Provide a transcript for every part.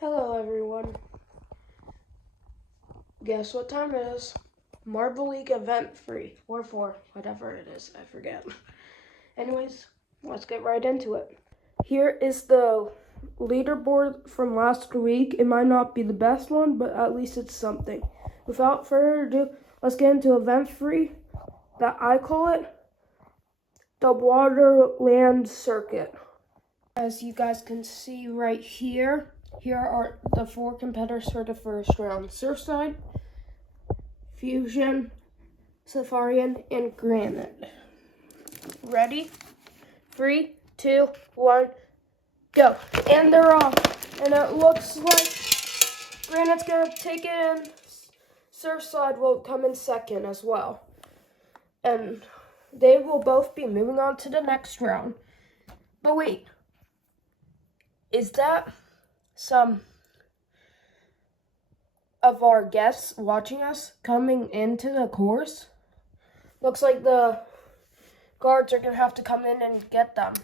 Hello everyone. Guess what time it is? Marble League event free. Or 4, whatever it is, I forget. Anyways, let's get right into it. Here is the leaderboard from last week. It might not be the best one, but at least it's something. Without further ado, let's get into event free. That I call it the Waterland Circuit. As you guys can see right here, here are the 4 competitors for the first round. Surfside, Fusion, Safarian, and Granite. Ready? 3, 2, 1, go. And they're off. And it looks like Granite's gonna take it and Surfside will come in second as well. And they will both be moving on to the next round. But wait, is that some of our guests watching us coming into the course? Looks like the guards are gonna have to come in and get them.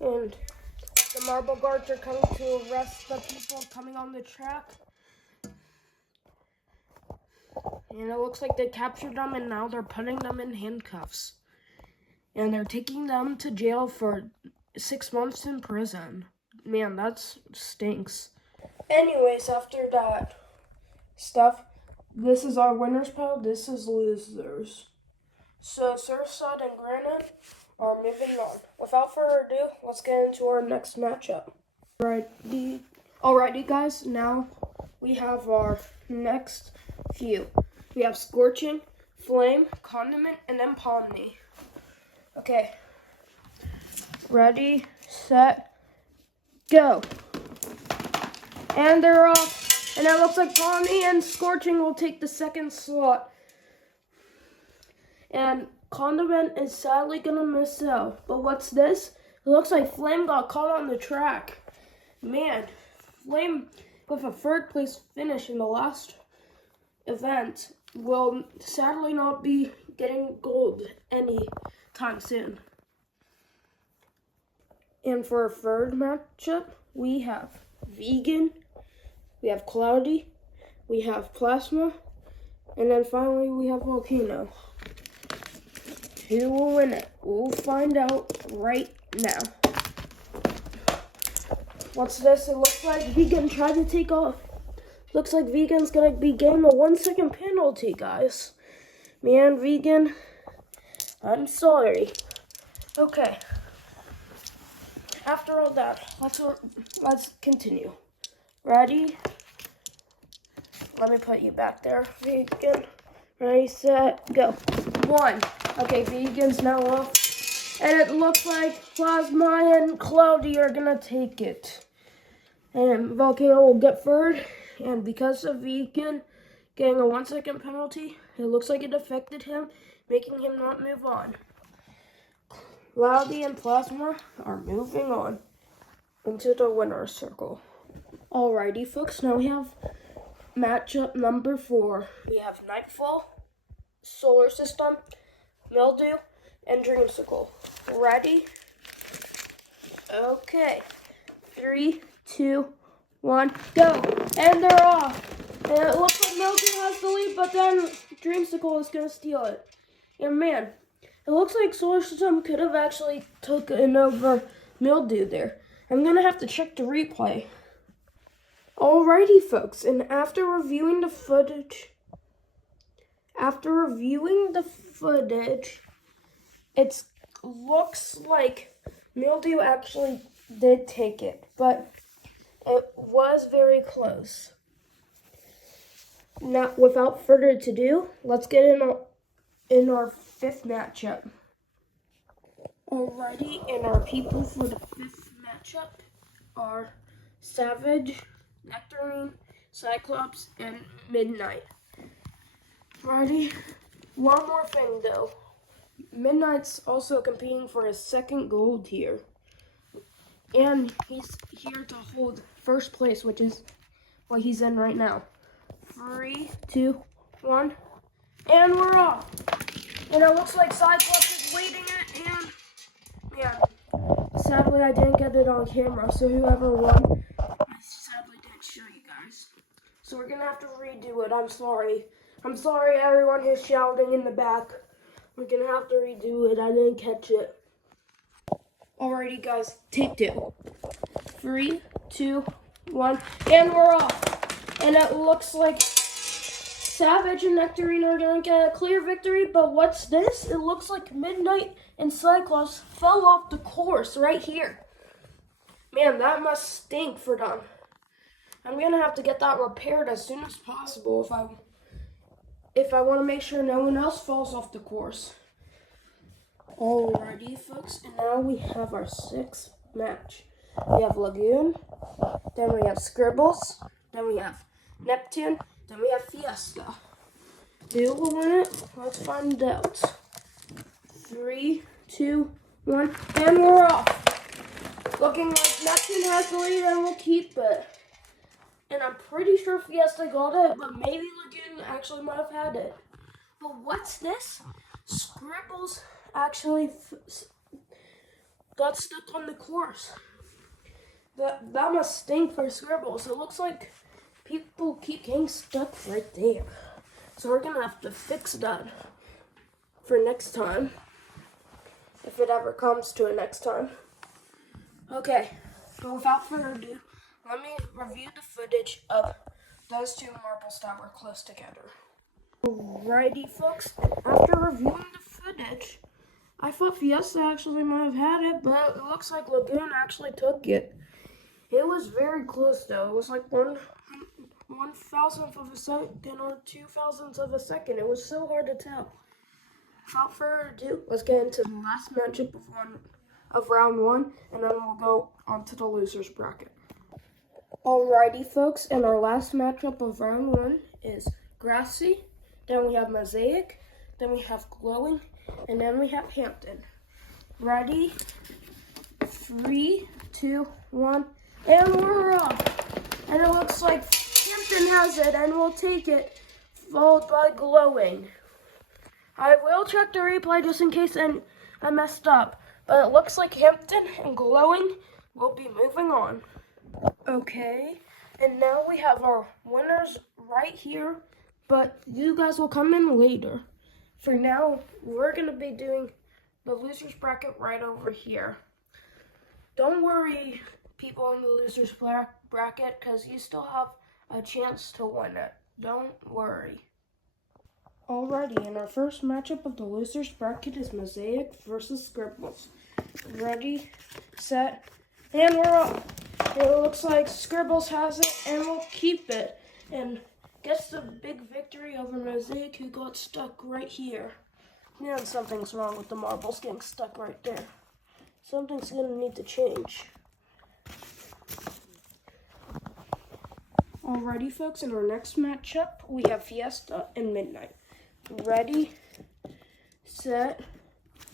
And the marble guards are coming to arrest the people coming on the track. And it looks like they captured them and now they're putting them in handcuffs. And they're taking them to jail for 6 months in prison. Man, that stinks. Anyways, after that stuff, this is our winners pile, this is losers. So Surfside and Granite are moving on. Without further ado, let's get into our next matchup. Alrighty guys, now we have our next few. We have Scorching, Flame, Condiment, and then Pomni. Okay. Ready, set, go. And they're off. And it looks like Pomni and Scorching will take the second slot. And Condiment is sadly gonna miss out. But what's this? It looks like Flame got caught on the track. Man, Flame with a 3rd place finish in the last event will sadly not be getting gold anytime soon. And for our 3rd matchup, we have Vegan, we have Cloudy, we have Plasma, and then finally we have Volcano. Who will win it? We'll find out right now. What's this? It looks like Vegan tried to take off. Looks like Vegan's gonna be getting a 1-second penalty, guys. Man, Vegan, I'm sorry. Okay. After all that, let's continue. Ready? Let me put you back there, Vegan. Ready, set, go. 1. Okay, Vegan's now off. And it looks like Plasma and Cloudy are gonna take it. And Volcano will get 3rd. And because of Vegan getting a 1-second penalty, it looks like it affected him, making him not move on. Cloudy and Plasma are moving on into the winner's circle. Alrighty, folks, now we have matchup number 4. We have Nightfall, Solar System, Mildew, and Dreamsicle. Ready? Okay. 3, 2, 1, go. And they're off. And it looks like Mildew has the lead, but then Dreamsicle is going to steal it. And man, it looks like Solar System could have actually taken over Mildew there. I'm going to have to check the replay. Alrighty, folks, and after reviewing the footage, it looks like Mildew actually did take it, but it was very close. Now, without further ado, let's get in our 5th matchup. Alrighty, and our people for the 5th matchup are Savage, Nectarine, Cyclops, and Midnight. Ready? One more thing though. Midnight's also competing for his 2nd gold here. And he's here to hold 1st place, which is what he's in right now. 3, 2, 1, and we're off. And it looks like Cyclops is leading it, and yeah, sadly I didn't get it on camera, so whoever won, I sadly didn't show you guys. So we're gonna have to redo it. I'm sorry. I'm sorry, everyone who's shouting in the back. We're gonna have to redo it. I didn't catch it. Alrighty, guys. Take 2. 3, 2, 1, and we're off. And it looks like Savage and Nectarine are gonna get a clear victory. But what's this? It looks like Midnight and Cyclops fell off the course right here. Man, that must stink for them. I'm gonna have to get that repaired as soon as possible if I want to make sure no one else falls off the course. Alrighty, folks, and now we have our 6th match. We have Lagoon, then we have Scribbles, then we have Neptune, then we have Fiesta. Who will win it? Let's find out. 3, 2, 1, and we're off. Looking like Neptune has the lead and will keep it. And I'm pretty sure Fiesta got it, but maybe Lagoon actually might have had it. But what's this? Scribbles actually got stuck on the course. That must stink for Scribbles. It looks like people keep getting stuck right there. So we're gonna have to fix that for next time. If it ever comes to it next time. Okay, but without further ado, let me review the footage of those 2 marbles that were close together. Alrighty, folks. After reviewing the footage, I thought Fiesta actually might have had it, but it looks like Lagoon actually took it. It was very close, though. It was like 1/1000th of a second or 2/1000ths of a second. It was so hard to tell. Without further ado, let's get into the last matchup of round 1, and then we'll go on to the losers bracket. Alrighty, folks, and our last matchup of round 1 is Grassy, then we have Mosaic, then we have Glowing, and then we have Hampton. Ready? 3, 2, 1, and we're off. And it looks like Hampton has it and will take it, followed by Glowing. I will check the replay just in case I messed up, but it looks like Hampton and Glowing will be moving on. Okay, and now we have our winners right here, but you guys will come in later. For now, we're going to be doing the losers bracket right over here. Don't worry, people in the losers bracket, because you still have a chance to win it. Don't worry. Alrighty, and our first matchup of the losers bracket is Mosaic versus Scribbles. Ready, set, and we're off. It looks like Scribbles has it and will keep it and gets the big victory over Mosaic, who got stuck right here. Man, something's wrong with the marbles getting stuck right there. Something's going to need to change. Alrighty, folks, in our next matchup, we have Fiesta and Midnight. Ready, set,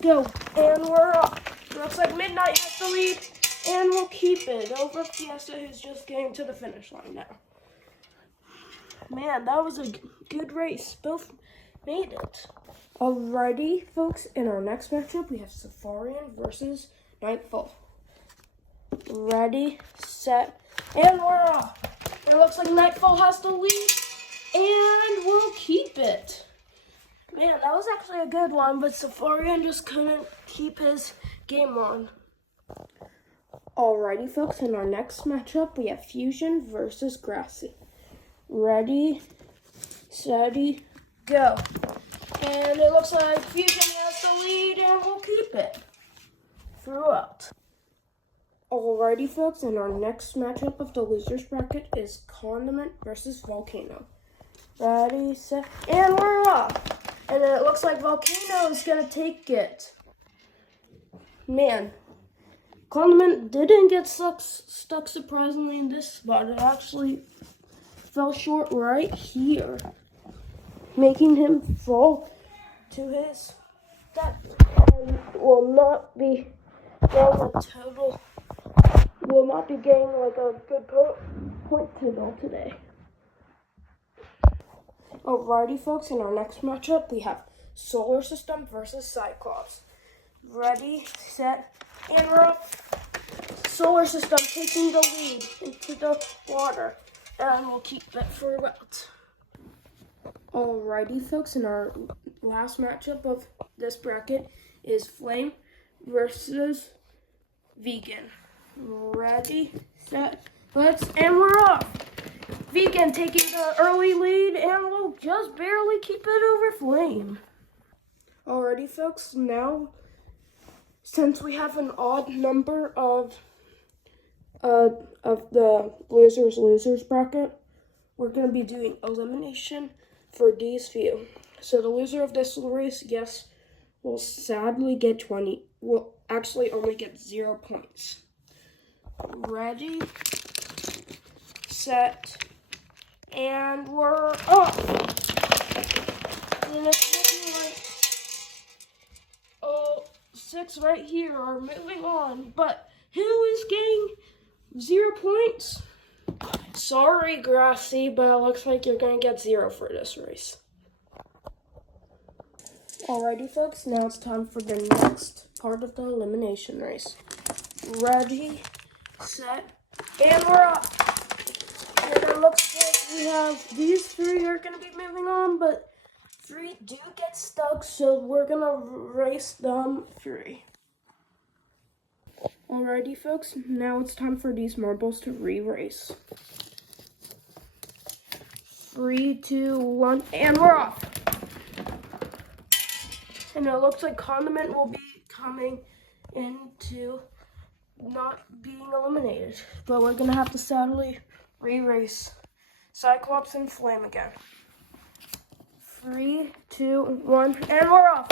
go, and we're off. It looks like Midnight has the lead and will keep it over Fiesta, who's just getting to the finish line now. Man, that was a good race. Both made it. Alrighty, folks, in our next matchup, we have Safarian versus Nightfall. Ready, set, and we're off. It looks like Nightfall has the lead and will keep it. Man, that was actually a good one, but Safarian just couldn't keep his game on. Alrighty, folks, in our next matchup, we have Fusion versus Grassy. Ready, steady, go. And it looks like Fusion has the lead and will keep it throughout. Alrighty, folks, and our next matchup of the losers bracket is Condiment versus Volcano. Ready, set, and we're off. And it looks like Volcano is going to take it. Man, Condiment didn't get stuck surprisingly in this spot. It actually fell short right here, making him fall to his death and will not be getting like a good point total today. Alrighty, folks, in our next matchup, we have Solar System versus Cyclops. Ready, set, and we're off. Solar System taking the lead into the water. and we'll keep it for about. Alrighty, folks, and our last matchup of this bracket is Flame versus Vegan. Ready, set, and we're off. Vegan taking the early lead, and we'll just barely keep it over Flame. Alrighty, folks, now, since we have an odd number of the losers bracket, we're going to be doing elimination for these few. So the loser of this race, yes, will sadly get 20, will actually only get 0 points. Ready, set, and we're off. And it's looking like 6 right here are moving on, but who is getting 0 points? Sorry, Grassy, but it looks like you're going to get 0 for this race. Alrighty, folks, now it's time for the next part of the elimination race. Ready, set, and we're off. And it looks like we have these 3 are going to be moving on, but 3 do get stuck, so we're going to race them 3. Alrighty, folks, now it's time for these marbles to re-race. 3, 2, 1, and we're off. And it looks like Condiment will be coming into not being eliminated. But we're going to have to sadly re-race Cyclops and Flame again. 3, 2, 1, and we're off.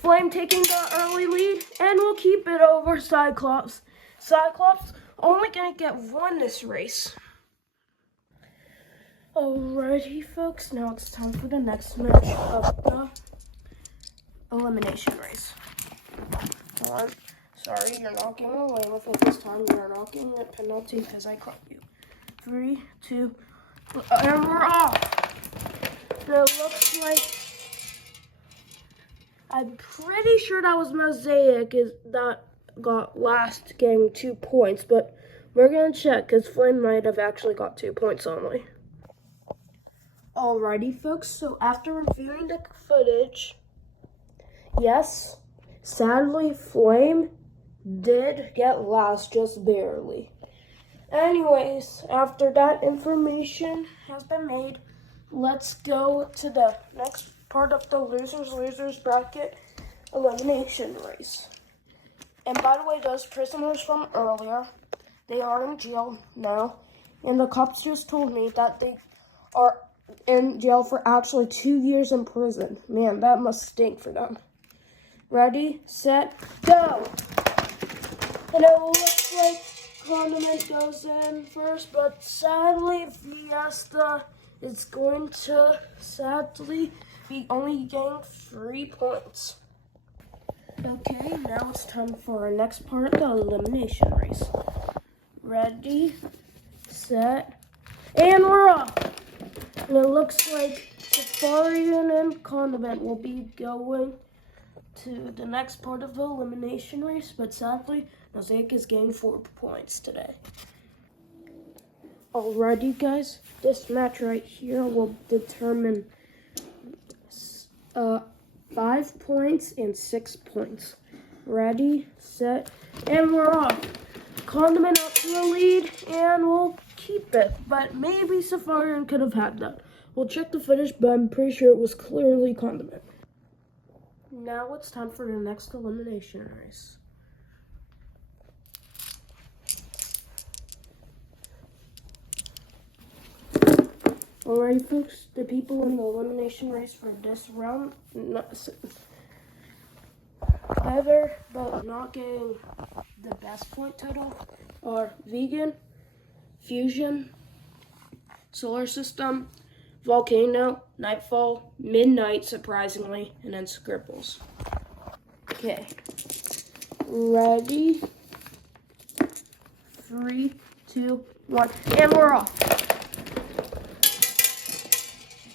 Flame taking the early lead, and we'll keep it over Cyclops. Cyclops only going to get 1 this race. Alrighty, folks, now it's time for the next match of the elimination race. Sorry, you're not getting away with it this time. You're not getting a penalty because I caught you. 3, 2, and we're off. It looks like, I'm pretty sure that was Mosaic that got last getting 2 points, but we're going to check because Flame might have actually got 2 points only. Alrighty, folks, so after reviewing the footage, yes, sadly, Flame did get last, just barely. Anyways, after that information has been made, let's go to the next part of the losers bracket elimination race. And by the way, those prisoners from earlier, they are in jail now, and the cops just told me that they are in jail for actually 2 years in prison. Man, that must stink for them. Ready, set, go! And it looks like Condiment goes in first, but sadly, Fiesta is going to sadly be only getting 3 points. Okay, now it's time for our next part of the elimination race. Ready, set, and we're off! And it looks like Safarian and Condiment will be going to the next part of the elimination race, but sadly, Mosaic is getting 4 points today. Alrighty, guys, this match right here will determine 5 points and 6 points. Ready, set, and we're off. Condiment up to the lead, and we'll keep it, but maybe Safarian could have had that. We'll check the footage, but I'm pretty sure it was clearly Condiment. Now it's time for the next elimination race. Alright, folks, the people in the elimination race for this round, better, but not getting the best point total, are Vegan, Fusion, Solar System, Volcano, Nightfall, Midnight, surprisingly, and then Scribbles. Okay. Ready? 3, 2, 1, and we're off.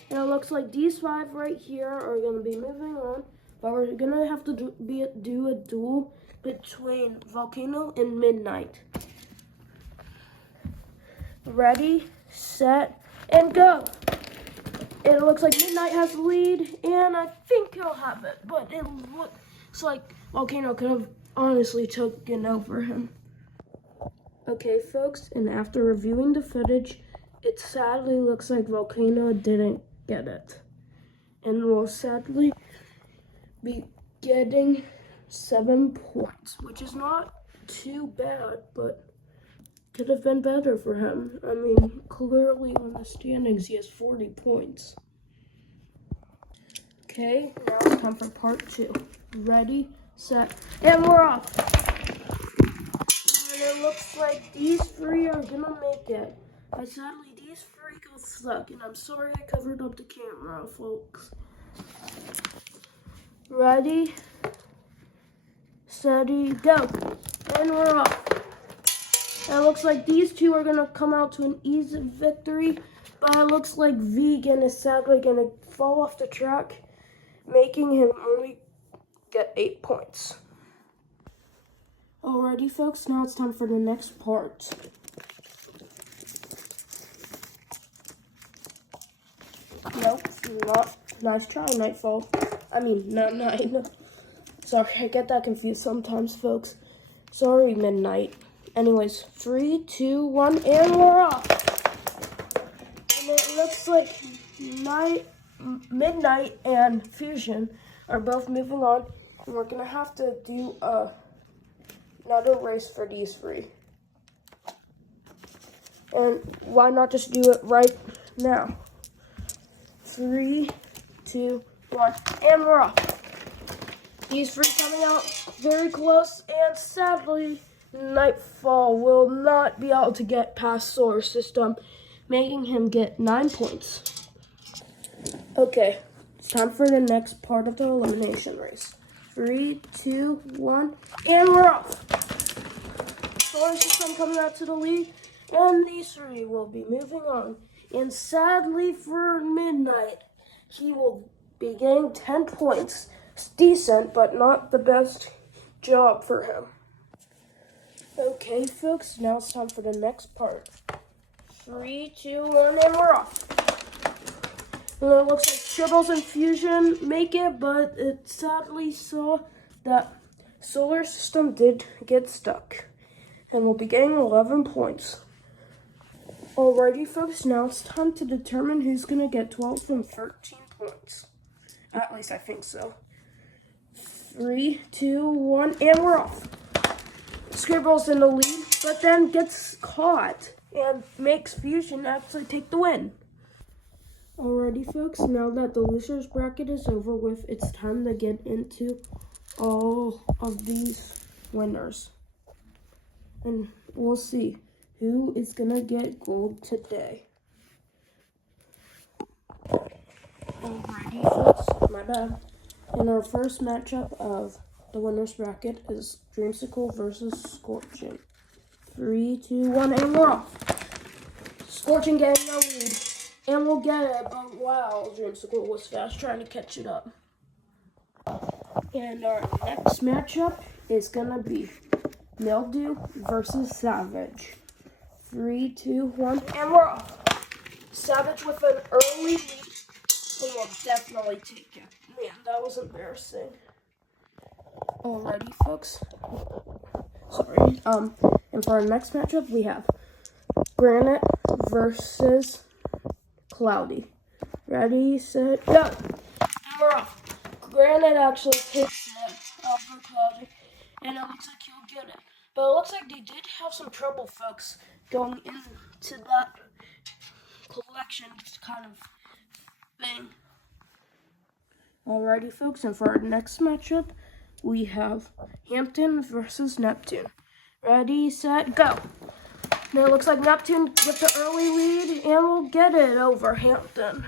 Now it looks like these 5 right here are going to be moving on, but we're going to have to do a duel between Volcano and Midnight. Ready, set, and go. It looks like Midnight has the lead, and I think he'll have it, but it looks like Volcano could have honestly taken over him. Okay, folks, and after reviewing the footage, it sadly looks like Volcano didn't get it, and will sadly be getting 7 points, which is not too bad, but could have been better for him. I mean, clearly on the standings, he has 40 points. Okay, now it's time for part 2. Ready, set, and we're off. And it looks like these 3 are gonna make it. But sadly, these 3 got stuck, and I'm sorry I covered up the camera, folks. Ready, steady, go. And we're off. It looks like these 2 are gonna come out to an easy victory, but it looks like Vegan is sadly gonna fall off the track, making him only get 8 points. Alrighty, folks, now it's time for the next part. Nope, not. Nice try, Nightfall. I mean, not Night. Sorry, I get that confused sometimes, folks. Sorry, Midnight. Anyways, 3, 2, 1, and we're off. And it looks like Midnight and Fusion are both moving on, and we're gonna have to do another race for these 3. And why not just do it right now? 3, 2, 1, and we're off. These 3 coming out very close, and sadly, Nightfall will not be able to get past Solar System, making him get 9 points. Okay, it's time for the next part of the elimination race. 3, 2, 1, and we're off. Solar System coming out to the lead, and these 3 will be moving on. And sadly for Midnight, he will be getting 10 points. It's decent, but not the best job for him. Okay, folks, now it's time for the next part. 3, 2, 1, and we're off. And it looks like Scribbles and Fusion make it, but it sadly saw that Solar System did get stuck, and we'll be getting 11 points. Alrighty, folks, now it's time to determine who's going to get 12 and 13 points. At least I think so. 3, 2, 1, and we're off. Scribbles in the lead, but then gets caught and makes Fusion actually take the win. Alrighty, folks, now that the losers bracket is over with, it's time to get into all of these winners. And we'll see who is gonna get gold today. Alrighty, folks, my bad. And our first matchup of the winners bracket is Dreamsicle versus Scorching. 3, 2, 1, and we're off. Scorching getting the lead, and we'll get it, but wow, Dreamsicle was fast trying to catch it up. And our next matchup is gonna be Mildew versus Savage. 3, 2, 1, and we're off. Savage with an early lead, and we'll definitely take it. Man, that was embarrassing. Alrighty, folks. Sorry. And for our next matchup, we have Granite versus Cloudy. Ready, set, go. And we're off. Granite actually takes it for Cloudy, and it looks like he'll get it. But it looks like they did have some trouble, folks, going into that collection kind of thing. Alrighty, folks, and for our next matchup, we have Hampton versus Neptune. Ready, set, go. Now it looks like Neptune with the early lead, and we'll get it over Hampton.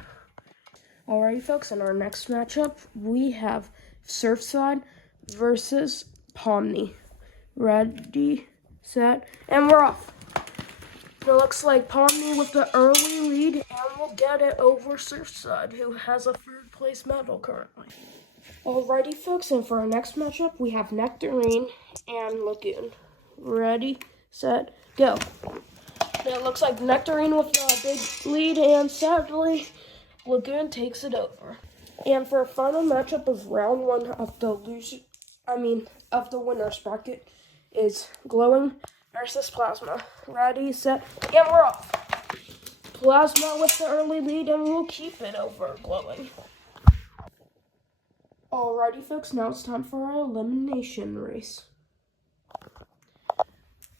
Alrighty, folks, in our next matchup, we have Surfside versus Pomni. Ready, set, and we're off. It looks like Pomni with the early lead, and we'll get it over Surfside, who has a 3rd place medal currently. Alrighty, folks, and for our next matchup, we have Nectarine and Lagoon. Ready, set, go. It looks like Nectarine with a big lead, and sadly, Lagoon takes it over. And for a final matchup of round one of the winner's bracket is Glowing versus Plasma. Ready, set, and we're off. Plasma with the early lead, and we'll keep it over Glowing. Alrighty, folks, now it's time for our elimination race.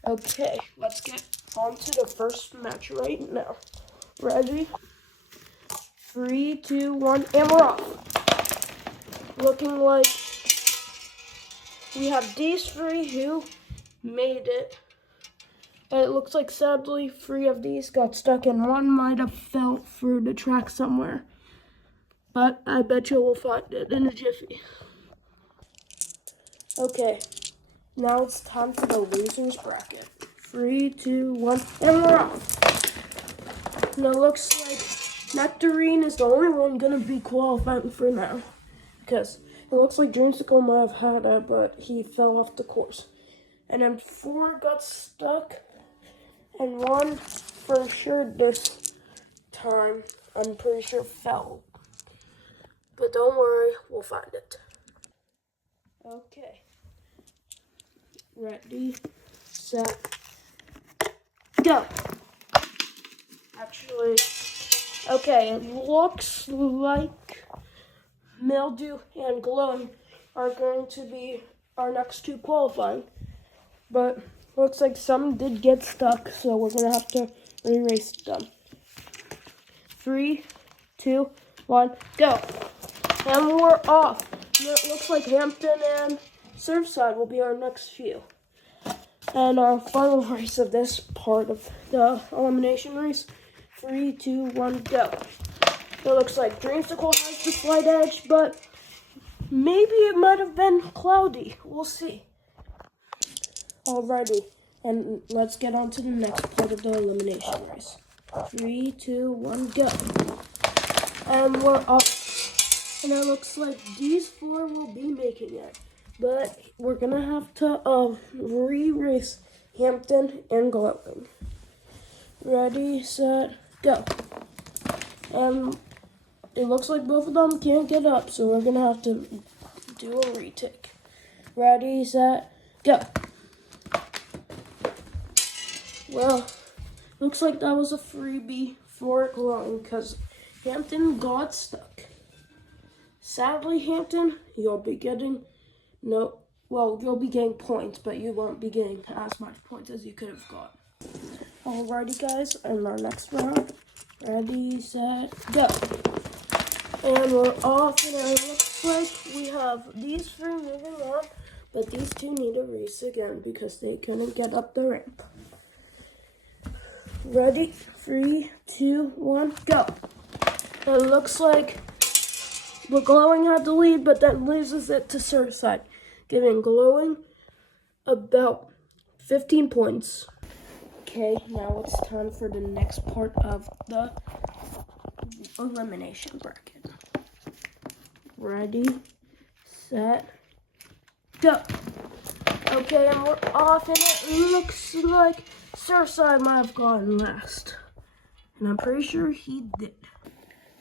Okay, let's get on to the first match right now. Ready? 3, 2, 1, and we're off. Looking like we have these three who made it. But it looks like, sadly, 3 of these got stuck, and 1 might have fell through the track somewhere. But I bet you we'll find it in a jiffy. Okay, now it's time for the losers bracket. 3, 2, 1, and we're off. Now it looks like Nectarine is the only one going to be qualifying for now. Because it looks like Dreamsicle might have had it, but he fell off the course. And then 4 got stuck. And 1 for sure this time, I'm pretty sure fell. But don't worry, we'll find it. Okay. Ready, set, go. Actually, okay, it looks like Mildew and Glowing are going to be our next 2 qualifying. But looks like some did get stuck, so we're going to have to re-race them. 3, 2, 1, go. And we're off. It looks like Hampton and Surfside will be our next few. And our final race of this part of the elimination race. 3, 2, 1, go. It looks like Dreamsicle has the slight edge, but maybe it might have been cloudy. We'll see. Alrighty, and let's get on to the next part of the elimination race. 3, 2, 1, go. And we're up. And it looks like these 4 will be making it. But we're going to have to re-race Hampton and Glowing. Ready, set, go. And it looks like both of them can't get up, so we're going to have to do a retake. Ready, set, go. Well, looks like that was a freebie for Glowing because Hampton got stuck. Sadly, Hampton, you'll be getting you'll be getting points, but you won't be getting as much points as you could have got. Alrighty, guys, in our next round. Ready, set, go. And we're off, and it looks like we have these 3 moving on, but these 2 need to race again because they couldn't get up the ramp. Ready, 3, 2, 1, go. It looks like the Glowing had the lead, but then loses it to Surfside, giving Glowing about 15 points. Okay, now it's time for the next part of the elimination bracket. Ready, set, go. Okay, and we're off, and it looks like Surfside might have gone last. And I'm pretty sure he did.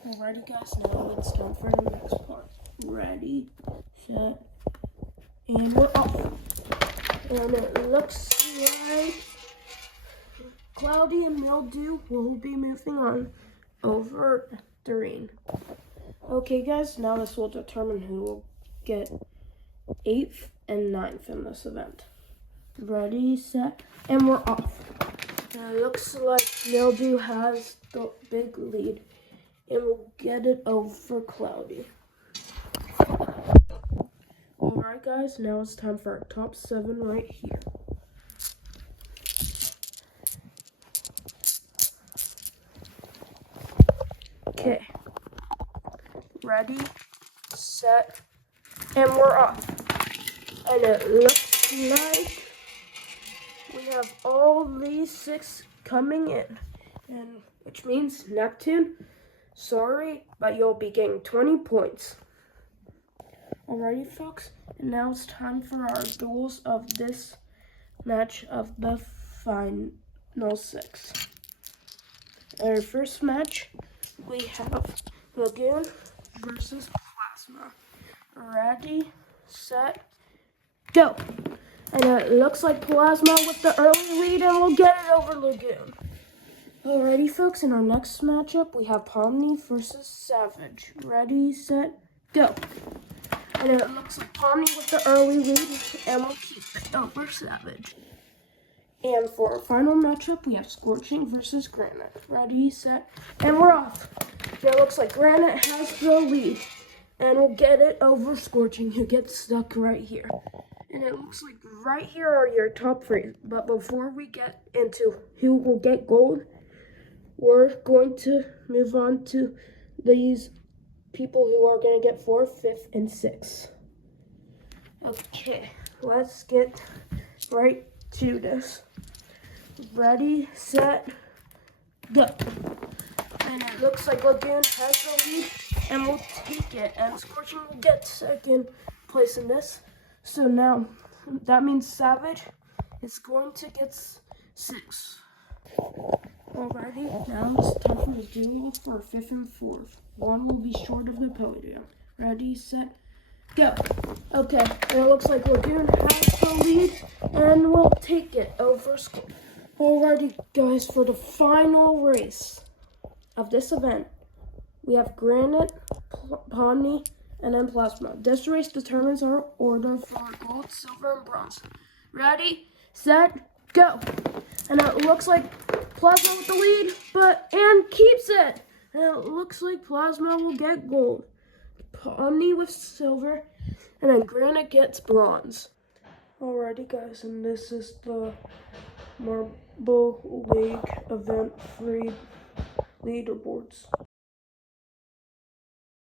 Alrighty, guys, now it's time for the next part. Ready, set, and we're off. And it looks like Cloudy and Mildew will be moving on over Doreen. Okay, guys, now this will determine who will get 8th and 9th in this event. Ready, set, and we're off. And it looks like Mildew has the big lead. And we'll get it over Cloudy. Alright, guys, now it's time for our top 7 right here. Okay. Ready, set, and we're off. And it looks like we have all these 6 coming in. And which means Neptune, sorry, but you'll be getting 20 points. Alrighty, folks, and now it's time for our duels of this match of the final 06. Our first match, we have Lagoon versus Plasma. Ready, set, go. And it looks like Plasma with the early lead, and we'll get it over Lagoon. Alrighty, folks, in our next matchup, we have Pomni versus Savage. Ready, set, go. And it looks like Pomni with the early lead, and we'll keep it over Savage. And for our final matchup, we have Scorching versus Granite. Ready, set, and we're off. And it looks like Granite has the lead, and we'll get it over Scorching, who gets stuck right here. And it looks like right here are your top three. But before we get into who will get gold, we're going to move on to these people who are going to get 4th, 5th, and 6th. Okay, let's get right to this. Ready, set, go. And it looks like Lagoon has the lead, and we'll take it. And Scorching will get 2nd place in this. So now, that means Savage is going to get 6. Alrighty, now it's time for the duel for 5th and 4th. One will be short of the podium. Ready, set, go. Okay, and it looks like Lagoon has the lead, and we'll take it over Scorching. Alrighty, guys, for the final race of this event, we have Granite, Pomni, and then Plasma. This race determines our order for gold, silver, and bronze. Ready, set, go. And it looks like Plasma with the lead, and keeps it. And it looks like Plasma will get gold, Pomni with silver, and then Granite gets bronze. Alrighty, guys, and this is the Marble League event free leaderboards.